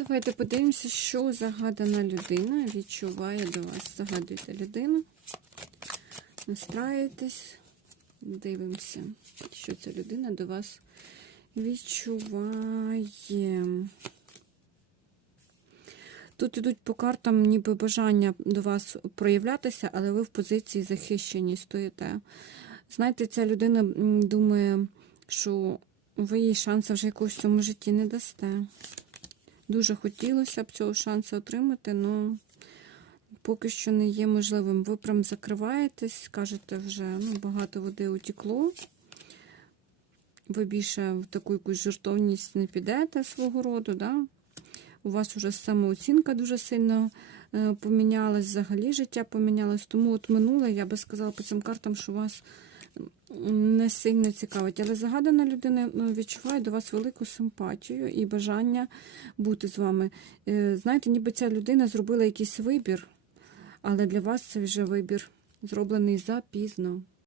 Давайте подивимося, що загадана людина відчуває до вас. Загадуйте людину. Настраюєтесь, дивимося, що ця людина до вас відчуває. Тут ідуть по картам ніби бажання до вас проявлятися, але ви в позиції захищені стоїте. Знаєте, ця людина думає, що ви їй шансу вже якогось в цьому житті не дасте. Дуже хотілося б цього шансу отримати, але поки що не є можливим. Ви прям закриваєтесь, кажете вже, ну, багато води утекло. Ви більше в таку якусь жертовність не підете свого роду, да? у вас вже самооцінка дуже сильно е, помінялась, взагалі життя помінялось. Тому от минуле, я би сказала по цим картам, що у вас не сильно цікавить. Але загадана людина ну, відчуває до вас велику симпатію і бажання бути з вами. Е, Знаєте, ніби ця людина зробила якийсь вибір, але для вас це вже вибір зроблений запізно.